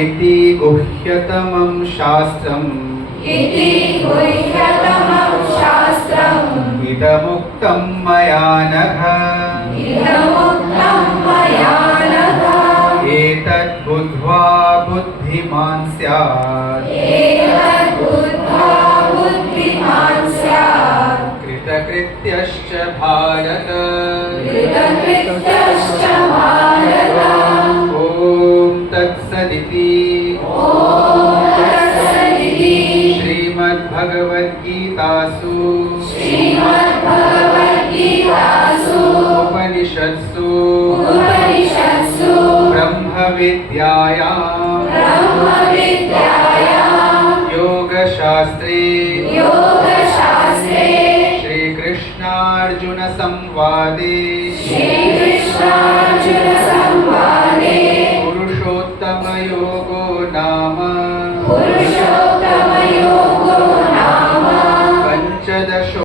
इति गुह्यतमं शास्त्रम् इदमुक्तं मया नघ एतद् बुद्ध्वा बुद्धिमान् स्यात् कृतकृत्यश्च भारत ॐ तत्सदिति श्रीमद्भगवद्गीतासु उपनिषत्सु ब्रह्मविद्यायां योगशास्त्रे श्रीकृष्णार्जुनसंवादे पुरुषोत्तमयोगो